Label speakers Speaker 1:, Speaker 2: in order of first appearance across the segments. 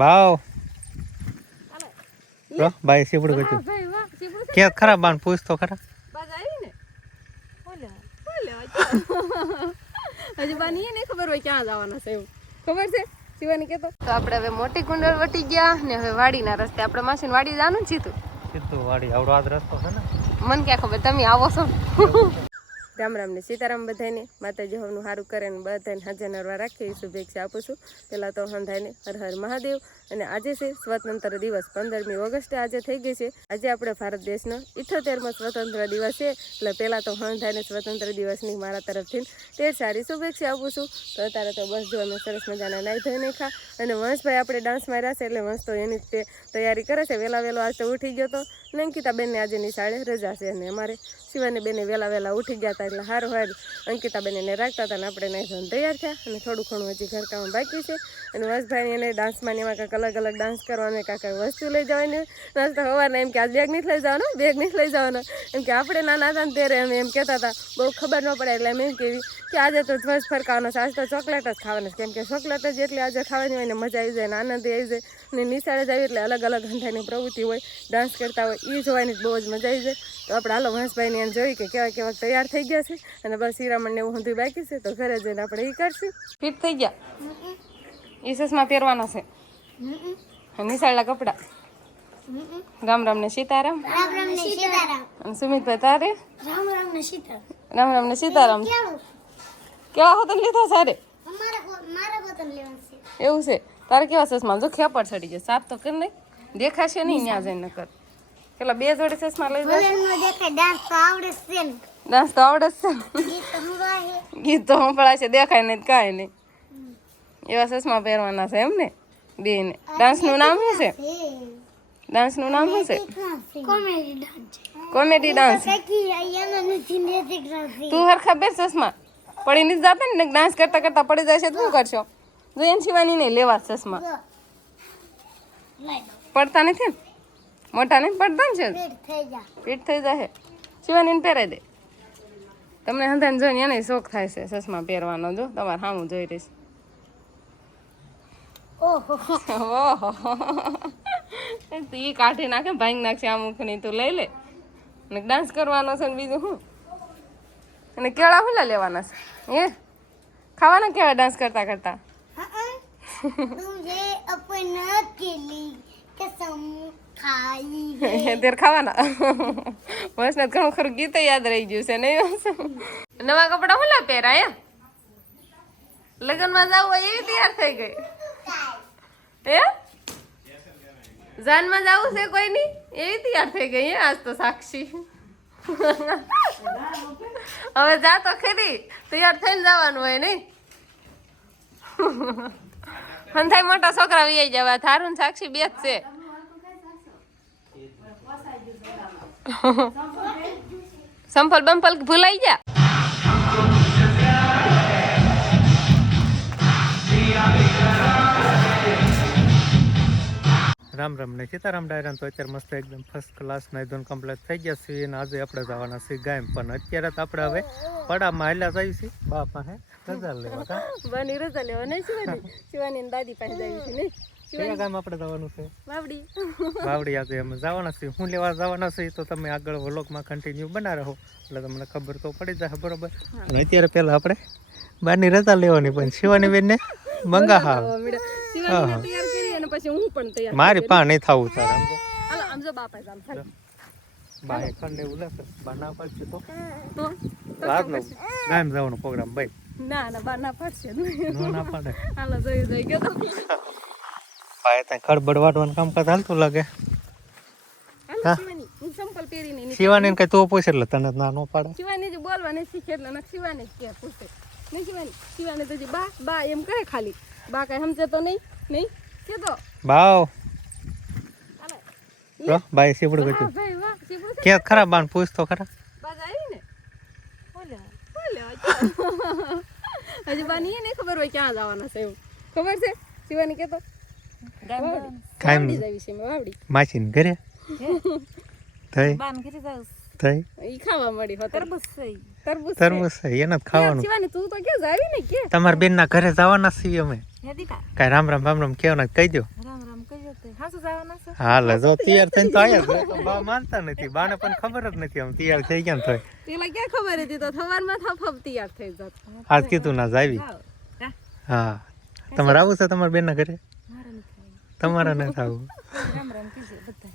Speaker 1: ભાવ ભાઈ સીપડું કીધું? કે ખરા બાન પૂછ તો ખરા.
Speaker 2: હજી બાની એને ખબર હોય ક્યાં જવાના છે એવું. ખબર છે? શિવાની કેતો. તો આપણે હવે મોટી કુંડળ વટી ગયા ને હવે વાડીના રસ્તે આપણે માસીને વાડી જવાનું જીતું સીધું
Speaker 1: વાડી આવડો આજ રસ્તો છે ને.
Speaker 2: મને ક્યાં ખબર તમે આવો છો. રામ રામને સીતારામ બધાને માતાજી હવનું સારું કરે અને બધાને હાજર નરવા રાખીએ એ શુભેચ્છા આપું છું. પહેલાં તો હંધાઈને હર હર મહાદેવ અને આજે છે સ્વતંત્ર દિવસ. પંદરમી ઓગસ્ટે આજે થઈ ગઈ છે. આજે આપણે ભારત દેશનો ઇઠોતેરમો સ્વતંત્ર દિવસ છે. એટલે પહેલાં તો હંધાઈને સ્વતંત્ર દિવસની મારા તરફથી તે સારી શુભેચ્છા આપું છું. તો અત્યારે તો બસ જો અમે સરસ મજાના નાઈ ધોઈ નાખ્યા. અને વંશભાઈ આપણે ડાન્સ માર્યા છે, એટલે વંશ તો એની તે તૈયારી કરે છે. વહેલા વહેલો આજ તો ઉઠી ગયો તો અંકિતા બેનને આજે નિશાળે રજા છે અને અમારે શિવાની બેને વહેલા વહેલા ઉઠી ગયા હતા એટલે હારું હાર. અંકિતા બેનને રાખતા હતા અને આપણે નાઈ તૈયાર થયા અને થોડું ઘણું હજી ઘરકામ બાકી છે. અને વસભાઈ એને ડાન્સમાં એમાં કાંઈક અલગ અલગ ડાન્સ કરવાનો કાંઈક વસ્તુ લઈ જવાની. નાસ્તો સવારના એમ કે આ બેગ નહીં લઈ જવાનો બેગ નહીં લઈ જવાનો. એમ કે આપણે નાના હતા ને ત્યારે અમે એમ કહેતા હતા બહુ ખબર ન પડે એટલે અમે એમ કેવી, કે આજે તો ધ્વજ ફરકાવાનો છે, આજ તો ચોકલેટ જ ખાવાનો છે. કેમ કે ચોકલેટ જ એટલી આજે ખાવાની હોય ને મજા આવી જાય ને આનંદ આવી જાય. ને નિશાળે જાય એટલે અલગ અલગ હંધાની પ્રવૃત્તિ હોય ડાન્સ કરતા હોય એ જોવાની બહુ જ મજા આવી જાય. તો આપણે હાલો વંશભાઈને એમ જોઈ કે કેવા કેવા તૈયાર થઈ ગયા છે અને બસ હીરામણને એવું બધું બાકી છે તો ઘરે જઈને આપણે એ કરશું. ફિટ થઈ ગયા? એ પહેરવાના છે? નિશાળના કપડાં? રામ રામ ને સીતારામ. અને સુમિતભાઈ તારે?
Speaker 3: રામ રામ ને સીતારામ.
Speaker 2: રામ રામ ને સીતારામ.
Speaker 3: કેવા?
Speaker 2: હોતન લીધા સારે?
Speaker 3: અમારા કો- મારા વતન લેવાનું છે.
Speaker 2: એવું છે? તારે કેવા ચશ્મા જો ખેપર ચડી જાય સાફ તો કર નહીં. દેખાશે નહીં ત્યાં જઈને કર. પેલા બે જોડે ચશ્મા લઈ જાય
Speaker 3: નો ડાન્સ તો આવડે જ છે ને.
Speaker 2: ડાન્સ તો આવડે છે.
Speaker 3: ગીત તો સંભળાય છે.
Speaker 2: દેખાય નહીં કાંઈ નહીં. એવા ચશ્મા પહેરવાના છે એમ ને? બેને ડાન્સનું નામ શું છે? ડાન્સનું નામ શું છે?
Speaker 3: કોમેડી ડાન્સ
Speaker 2: કોમેડી તું હરખા બેસ ચશ્મા પડી નથી જાતે ને ડાન્સ કરતા કરતા પડી જાય છે તો શું કરશો? જો એમ શિવાની નહીં લેવા ચશ્મા. પડતા નથી ને? મોટા નહીં પડતા ને છે?
Speaker 3: પેટ થઈ
Speaker 2: પીઠ થઈ જાય શિવાનીને પહેરાઈ દે. તમને હંધાને જોઈને એને શોખ થાય છે ચશ્મા પહેરવાનો. જો તમારે સામું જોઈ રહીશ.
Speaker 3: ઓહો.
Speaker 2: એ કાઢી નાખે ભાંગી નાખશે આ મુખની તું. લઈ લે. અને ડાન્સ કરવાનો છે ને બીજું શું? અને કેળા હુલા લેવાના છે? એ ખાવાના કેવા ડાન્સ કરતા કરતા?
Speaker 3: तुझे अपना के लिए कसम खाई
Speaker 2: તેર ખાવાના બસ ને ઘણું ખરું ગીત યાદ રહી ગયું છે નહીં નવા કપડા હુલા પહેરાય લગ્નમાં જવું હોય એવી તૈયાર થઈ ગઈ હે જાનમાં જવું છે કોઈ ની એવી તૈયાર થઈ ગઈ હે આજ તો સાક્ષી હવે જા તો ખરી તૈયાર થઈને જવાનું હોય નહીં હંધાઈ મોટા છોકરા વી જવા. થારું સાક્ષી બે જ છે. સંફલ બંફલ ભૂલાઈ ગયા
Speaker 1: રામ રામ ને સીતારામ ડાયરાન તો અત્યારે મસ્ત એકદમ ફર્સ્ટ ક્લાસ નાઈ કમ્પ્લીટ થઈ ગયા છીએ અને આજે આપણે જવાના છીએ ગાયમ. પણ અત્યારે તો આપણે હવે પડામાં હાલ્યા જઈએ છીએ બાપા પાસે રજા લેવા કા?
Speaker 2: બની રજા લેવા નહીં શિવાની. શિવાની દાદી પાસે જાય છે નહીં.
Speaker 1: કયા આપણે જવાનું છે?
Speaker 2: વાવડી
Speaker 1: વાવડી આજે અમે જવાના છીએ. હું લેવા જવાના છીએ તો તમે આગળ વ્લોગમાં કન્ટિન્યુ બના રહો એટલે તમને ખબર તો પડી જશે બરોબર? અને અત્યારે પહેલા આપણે બહારની રજા લેવાની પણ શિવાની બેનને મંગા હા મારી પા નહીં થવું તારે આમ
Speaker 2: જો. બાપા થાય
Speaker 1: બાય ખંડે ખંડ એવું લેશે બા ના પાડશે તો.
Speaker 2: તો
Speaker 1: ગામ જવાનો પ્રોગ્રામ ભાઈ.
Speaker 2: ના ના બા ના પાડશે.
Speaker 1: નો ના પાડે.
Speaker 2: હાલો જોઈ જોઈ ગયો
Speaker 1: ભાઈ ત્યાં ખડબડ વાટવાનું કામકાજ હાલતું લાગે?
Speaker 2: સંપલ પહેરીને.
Speaker 1: શિવાની કઈ તો પૂછે એટલે તને ના નો પાડે.
Speaker 2: શિવાની જે બોલવા શીખે એટલે નક શિવાની કે પૂછે. નહીં શિવાની શિવાની તો જે બા બા એમ કહે ખાલી. બા કઈ સમજે તો નહીં નહીં? કે તો?
Speaker 1: ભાવ
Speaker 2: હાલો.
Speaker 1: લો ભાઈ સીપડું
Speaker 2: છે
Speaker 1: કે ખરા બાન પૂછ તો ખરા?
Speaker 2: બાજ આવી ને ઓલે ઓલે વાંચો. હજી બાની નહીં ખબર હોય ક્યાં જવાના છે એવું. ખબર છે? શિવાની કેતો. વાવડી. જાવી છે મેં વાવડી.
Speaker 1: માસીને ઘરે? થઈ થઈ
Speaker 2: ઈ ખાવા મળી હો તરબૂચ તરબૂચ છે.
Speaker 1: તરબૂચ છે એને જ ખાવાનું.
Speaker 2: શિવાની તું તો ક્યાં જાવી ને કે
Speaker 1: તમારા બેન ના ઘરે જવાના છીએ અમે. કાય રામ રામ રામ રામ કેવના કહી દો હાલ જો તૈયાર થઈને તો આયા તો બા માનતા નથી. બાને પણ ખબર જ નથી આમ તૈયાર થઈ ગયા ને
Speaker 2: પેલા ક્યાં ખબર હતી? તો સવારમાં થપ થપ તૈયાર થઈ જાત.
Speaker 1: આજ કીધું ના જાવી. હા. તમારે આવું છે તમારા બેન ના ઘરે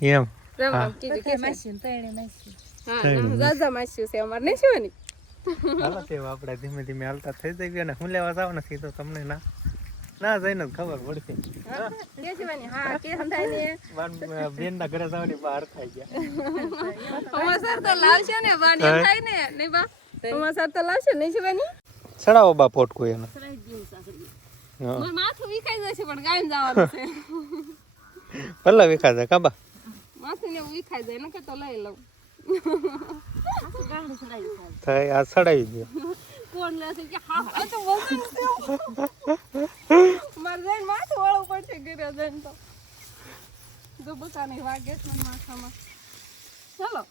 Speaker 1: એમ આપણે ધીમે ધીમે હાલતા થઈ જઈએ અને હું લેવા જાવ નથી તો તમને ના. ના જઈને ખબર પડશે.
Speaker 2: ને
Speaker 1: બાન ના ઘરે જવાની બહાર થઈ ગયા.
Speaker 2: અમાસર તો લાવશે ને બાન એમ થાય ને નહીં બા? તો લાવશે નહીં શિવાની?
Speaker 1: ચડાવો બા પોટકું એને.
Speaker 2: માથું વિખાઈ જશે પણ ગાયમ જવાનું છે.
Speaker 1: ભલે વિખા છે કાબા
Speaker 2: માથું ને વિખાઈ જાય ને કે તો લઈ લઉં.
Speaker 1: થાય આ ચડાવી દો
Speaker 2: કોણ લેશે કે હા તો વજન છે મારે જઈને માથું વાળું પડશે ઘરે જઈને તો જો નહીં વાગે છે મને માથામાં ચાલો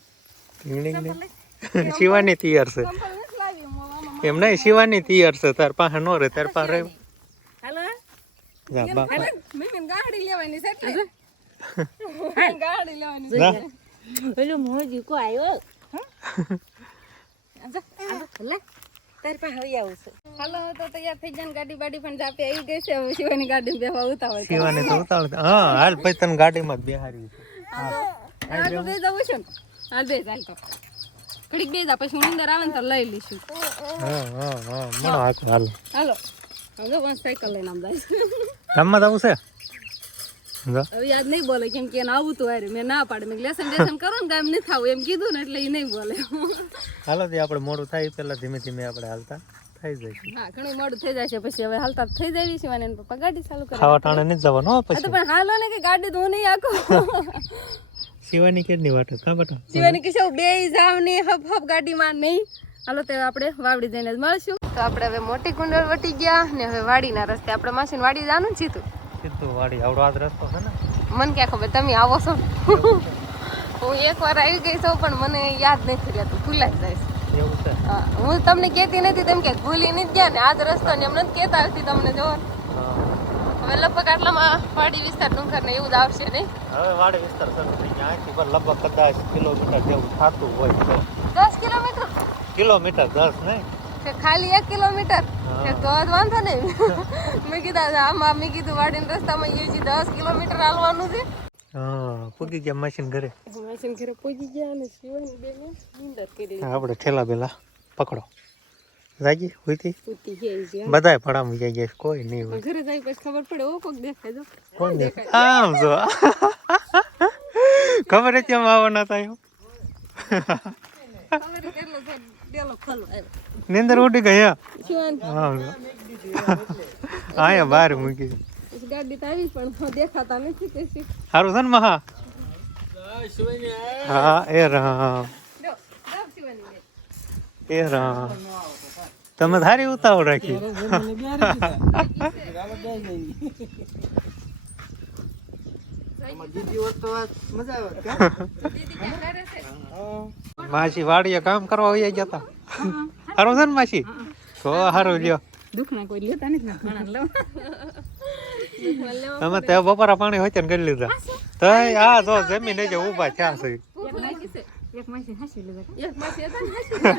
Speaker 1: શિવાની તૈયાર છે.
Speaker 2: નથી
Speaker 1: એમ નહીં શિવાની તૈયાર છે. તાર પાસે નો રહે તાર પાસે રહે.
Speaker 2: હાલો.
Speaker 1: જા બા.
Speaker 2: હાલો. મમ્મી ગાડી લેવાની છે એટલે. ગાડી લેવાની છે.
Speaker 4: મોજી કો આવ્યો તારી પાસે આવી આવું છું.
Speaker 2: હાલો તો તૈયાર થઈ જાય ગાડી બાડી પણ જાપે આવી ગઈ છે. હવે શિવાની ગાડી બેહવા ઉતાવળ
Speaker 1: શિવાની તો ઉતાવળ હા હાલ પછી તને ગાડીમાં જ બેહારી
Speaker 2: આગળ બે જવું છું હાલ બે ચાલ તો. ઘડીક બે જા પછી હું અંદર આવે ને તો લઈ લઈશું.
Speaker 1: હા હા હા મને હાથ હાલ.
Speaker 2: હાલો. હવે વન સાયકલ લઈને આમ જાય
Speaker 1: ગામમાં જવું છે.
Speaker 2: હવે યાદ નહીં બોલે કેમ કે એને આવું તું આરે મેં ના પાડે. મેં લેસન લેસન કરો ને કામ નહીં થાવું. એમ કીધું ને એટલે એ નહીં બોલે.
Speaker 1: હાલો તે આપણે મોડું થાય પેલા ધીમે ધીમે આપણે હાલતા થઈ જાય
Speaker 2: હા ઘણું મોડું થઈ જશે પછી હવે હાલતા થઈ છે. અને પપ્પા ગાડી ચાલુ કરે
Speaker 1: ખાવા ટાણે નથી જવાનો
Speaker 2: પછી તો પણ હાલો ને કે ગાડી તો નહીં આખું
Speaker 1: શિવાની કેટલી વાટ કા બેટા?
Speaker 2: શિવાની કે બે જાવ ને હપ હપ ગાડીમાં નહીં. હાલો તે આપણે વાવડી જઈને મળશું. તો આપણે હવે મોટી કુંડળ વટી ગયા ને હવે વાડીના રસ્તે આપણે માસીને વાડી જવાનું જીતું
Speaker 1: સીધું વાડી આવડો આ રસ્તો છે ને.
Speaker 2: મને ક્યાં ખબર? તમે આવો છો. હું એકવાર આવી ગઈ છું પણ મને યાદ નથી રહેતું. ભૂલાઈ જાય છે.
Speaker 1: એવું છે?
Speaker 2: હા, હું તમને કહેતી નથી તેમ કે ભૂલી નથી ગયા ને આ જ રસ્તો ને એમ નથી કહેતા આવતી તમને જો
Speaker 1: હા.
Speaker 2: હવે લગભગ આટલામાં વાડી વિસ્તાર ડુંગર ને એવું જ આવશે નહીં
Speaker 1: હવે વાડી વિસ્તાર શરૂ થઈ ગયા અહીંથી પણ લગભગ કદાચ કિલોમીટર જેવું થતું હોય છે.
Speaker 2: દસ કિલોમીટર?
Speaker 1: કિલોમીટર દસ નહીં?
Speaker 2: કે ખાલી એક કિલોમીટર? કે તો જ વાંધો નહીં. મેં કીધા આમાં મેં કીધું વાડીને રસ્તામાં એ જે દસ કિલોમીટર હાલવાનું છે.
Speaker 1: હા પૂગી ગયા મશીન ઘરે.
Speaker 2: મશીન ઘરે પૂગી ગયા અને શિવાની બેને નીંદર કરી
Speaker 1: આપણે ઠેલા બેલા પકડો. જાગી હોઈતી
Speaker 2: પૂતી ગઈ
Speaker 1: બધાય પડામાં જઈ ગયા કોઈ નહીં હોય.
Speaker 2: ઘરે જાય પછી ખબર પડે ઓ કોક દેખાય જો
Speaker 1: કોણ દેખાય? આમ જો. ખબર હતી આમ આવવાના થાય
Speaker 2: ખબર કેટલો
Speaker 1: નીંદર ઉડી ગઈ હા? બહાર મૂકી.
Speaker 2: ગાડી તો પણ હું દેખાતા નથી કે શી
Speaker 1: સારું છે ને મહા? હા એ રામ એ રામ તમે સારી ઉતાવળ રાખી.
Speaker 2: દીદી કરે છે?
Speaker 1: માસી વાડીએ કામ કરવા વહી ગયા હારું છે ને માસી? તો સારું લ્યો.
Speaker 4: દુઃખના કોઈ લેતા નથી ઘણા લેવા.
Speaker 1: તમે તે બપોરા પાણી હોય ને કરી લીધા. તો આ જો જમીન જે ઊભા થયા છે.
Speaker 2: ભૂખ લાગી છે.
Speaker 4: એક માસી હાસી લીધા
Speaker 2: એક માસી હતા ને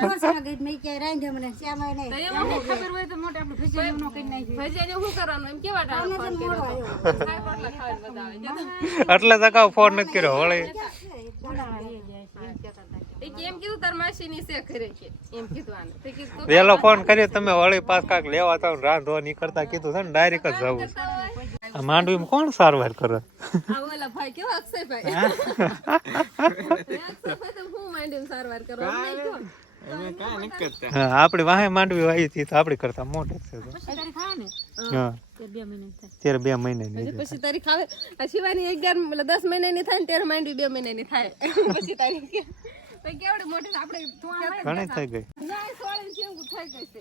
Speaker 2: હાસી.
Speaker 4: મેં ક્યાંય રાંધ્યા મને શ્યામાય નહીં
Speaker 2: તો
Speaker 4: ખબર હોય તો મોટે આપણે ભજીયા નો કરી
Speaker 2: શું કરવાનું? એમ કેવા ફોન કર્યો.
Speaker 1: એટલે જ ફોન નથી કર્યો વળી.
Speaker 2: એ કે એમ કીધું તાર માસીની છે ઘરે કે એમ કીધું આને. તે કીધું તો
Speaker 1: વહેલો ફોન કર્યો તમે વળી પાસ કાક લેવા તો રાંધવા ની કીધું છે ને ડાયરેક્ટ જ જવું છે. કોણ સારવાર કરે?
Speaker 2: આ ઓલા ભાઈ કેવા અક્ષયભાઈ અક્ષયભાઈ તો હું માંડીને સારવાર કરો એમ નહીં કહો.
Speaker 1: હા આપણી વાહે માંડવી વાવી થી તો આપણી કરતા મોટી છે તો.
Speaker 4: તારી ખાવા ને
Speaker 1: હા
Speaker 4: તે બે મહિને થાય.
Speaker 1: ત્યારે બે મહિને
Speaker 2: પછી તારીખ આવે આ શિવાની અગિયાર દસ દસ મહિનાની થાય ને ત્યારે માંડવી બે મહિનાની થાય. પછી તારીખ કે તો કેવડી મોટી આપણે
Speaker 1: ઘણી થઈ ગઈ.
Speaker 2: ના સોળે શેંગું થઈ ગઈ છે.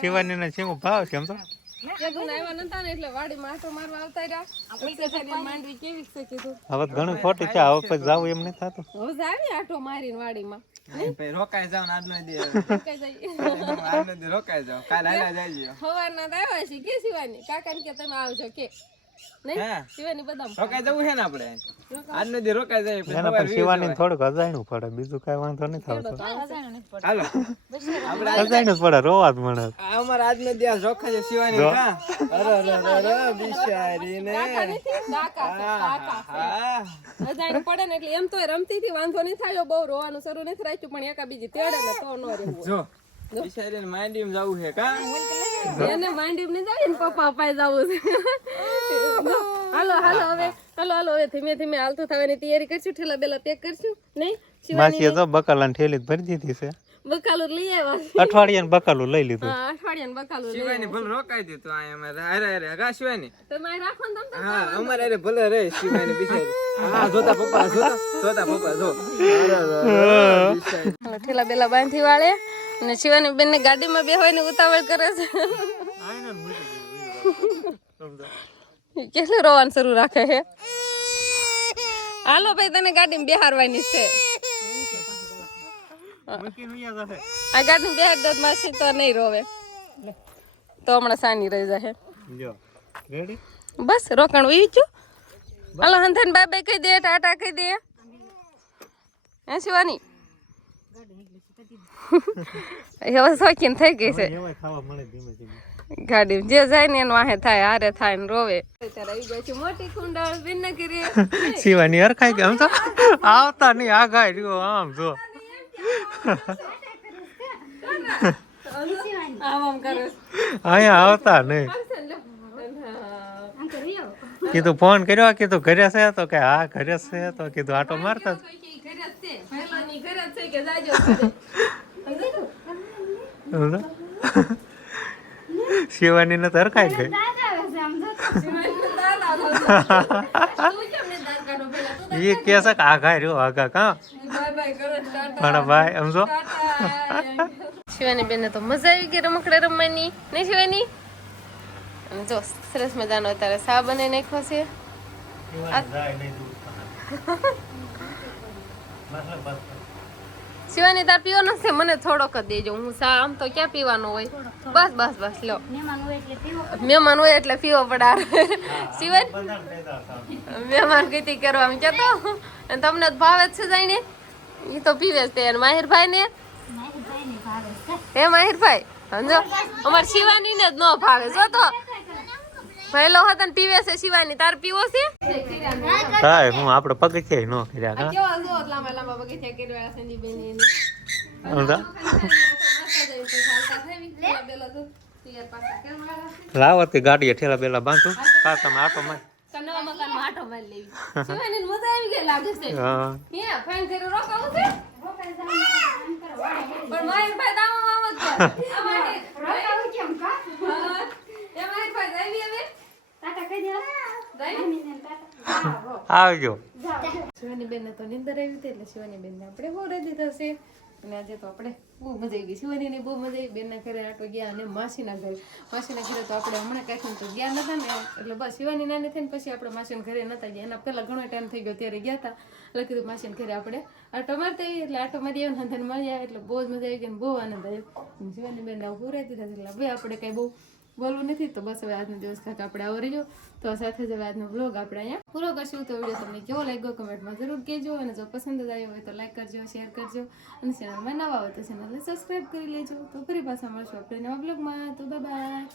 Speaker 1: શિવાની ને શું ભાવ છે એમ તો?
Speaker 2: કેદું ને આવ્યા નતા ને એટલે વાડીમાં આંટો મારવા આવતા રહ્યા. અક્ષયભાઈની માંડવી કેવી છે કીધું?
Speaker 1: હવે તો ઘણી ખોટી છે હવે પછી જવું એમ નહીં થતું.
Speaker 2: હવે જાવી આંટો મારીને વાડીમાં.
Speaker 5: રોકાઈ જાવ ને આજનો દી રોકાઈ જાવ. કાલે
Speaker 2: આવ્યા છે કે શિવાની? કાકાને કે તમે આવજો કે. એમ તો રમતી થી વાંધો નહીં થાય બહુ રોવાનું શરૂ નથી રાખ્યું પણ એકા બીજી તેડે ને તો ન રહેવું
Speaker 5: બિચારીને માંડીમાં જવું છે કા?
Speaker 2: એને માંડી ને જાય ને પપ્પા અપાઈ જવું છે. હાલો હાલો હવે હાલો હાલો હવે ધીમે ધીમે હાલતું થવાની તૈયારી કરશું. ઠેલા બેલા પેક કરશું. નહીં?
Speaker 1: માસીએ તો બકાલાની ઠેલી જ ભરી દીધી છે.
Speaker 2: બકાલું લઈ આવ્યા
Speaker 1: અઠવાડિયાનું બકાલું લઈ લીધું.
Speaker 2: હા અઠવાડિયાનું બકાલું શિવાય
Speaker 5: ને ભલે રોકાઈ દીધું તો આ અમારે. હારે હારે હગા શિવાની.
Speaker 2: તમે અહીં રાખો ને તમે
Speaker 5: હા અમારે હારે ભલે રે શિવાની બિચારી. હા જોતા પપ્પા જોતા જોતા પપ્પા જો. અરે અરે અરે
Speaker 2: ઠેલા બેલા બાંધી વાળે અને શિવાની બેન ને ગાડીમાં બેહવાની ઉતાવળ કરે છે. કેટલું રોવાનું શરૂ રાખે છે હાલો ભાઈ તને ગાડીમાં બેહારવાની છે. આ ગાડીમાં બેહાર દો તો માસી તો નહીં રોવે. તો હમણાં સાની રહી જાય
Speaker 1: જો.
Speaker 2: બસ રોકાણ ઉઈ છું હાલો હંધન બાય બાય કહી દે ટાટા કહી દે. હે શિવાની? હવે શોખીન થઈ ગઈ છે.
Speaker 1: એમાંય ખાવા મળે ધીમે ધીમે
Speaker 2: ગાડી જે જાય ને એનું વાહે થાય હારે થાય ને રોવે. મોટી કુંડળ બિનગીરી
Speaker 1: શિવાની હરખાઈ ગઈ આમ તો આવતા નહીં આ ગાય રહ્યો આમ જો.
Speaker 2: આમ આમ કરે
Speaker 1: અહીંયા આવતા નહીં. કીધું ફોન કર્યો? કીધું ઘરે છે? તો કે હા ઘરે છે. તો કીધું આટો મારતા સમજો? શિવાની ને તો. હરખાઈ ગઈ એ કે છે કે આઘા રહ્યો આગા કા? પણ ભાઈ સમજો
Speaker 2: શિવાની બેને તો મજા આવી ગઈ રમકડા રમવાની. નહીં શિવાની? અને જો સરસ મજાનો અત્યારે સા બને નાખ્યો છે. શિવાની તાર પીવાનો છે મને થોડોક જ દેજો. હું સા આમ તો ક્યાં પીવાનો હોય? બસ બસ બસ લો. મહેમાન હોય એટલે પીવો. પડાર. શિવાન મહેમાન કીધી કરવા એમ કેતો અને તમને જ ભાવે જ છે જાઈને. એ તો પીવે અને માહિરભાઈ ને હે માહિરભાઈ? સમજો? અમાર શિવાની ને જ ન ભાવે. જો તો. પહેલો હતો ને પીવે છે શિવાની. તાર પીવો છે?
Speaker 1: થાય હું આપણે પગથિયે નો કર્યા કા?
Speaker 2: કેવા જો લાંબા લાંબા બગીચા કર્યા સંદીપબેન એને
Speaker 1: સમજા ગાડીએ ઠેલા બેલા બાંધું? કા તમે આટો માર.
Speaker 2: નવા મકાનમાં આટો મારી લેવી. શિવાની મજા આવી ગઈ લાગે છે.
Speaker 1: હા.
Speaker 2: હે ફેન કરી રોકાવું છે? પણ માહિરભાઈ દામો મામો જ કરે. આ માહિર- હા. એ માહિરભાઈ જાવી હવે? જાવી?
Speaker 1: આવજો.
Speaker 2: શિવાની બેન તો નિંદર આવી હતી એટલે શિવાની બેન ને આપણે બહુ રજી થશે. અને આજે તો આપણે બહુ મજા આવી. ગઈ શિવાની ને બહુ મજા આવી. બેનના ઘરે આટો ગયા અને માસીના ઘરે. માસીના ઘરે તો આપણે હમણાં કાંઈ તો ગયા નતા ને. એટલે બસ શિવાની નાની થઈને પછી આપણે માસીના ઘરે નતા ગયા. એના પહેલા ઘણો ટાઈમ થઈ ગયો ત્યારે ગયા હતા એટલે કીધું માસીના ઘરે આપણે આટો મારતા એટલે આટો મારી આવ્યો ને મળ્યા. એટલે બહુ જ મજા આવી ગઈ અને બહુ આનંદ આવ્યો. શિવાની બેન આવું પૂરાતી હતી એટલે ભાઈ આપણે કંઈ બહુ બોલવું નથી, તો બસ હવે આજનો દિવસ કાંઈક આપણે આવરી રહ્યો તો સાથે જ હવે આજનો બ્લોગ આપણે અહીંયા પૂરો કરશું. તો વીડિયો તમને કેવો લાગ્યો કમેન્ટમાં જરૂર કહેજો. અને જો પસંદ આવ્યો હોય તો લાઈક કરજો શેર કરજો. અને ચેનલમાં નવા હોય તો ચેનલને સબસ્ક્રાઈબ કરી લેજો. તો ફરી પાછા મળશું આપણે નવા બ્લોગમાં તો બાય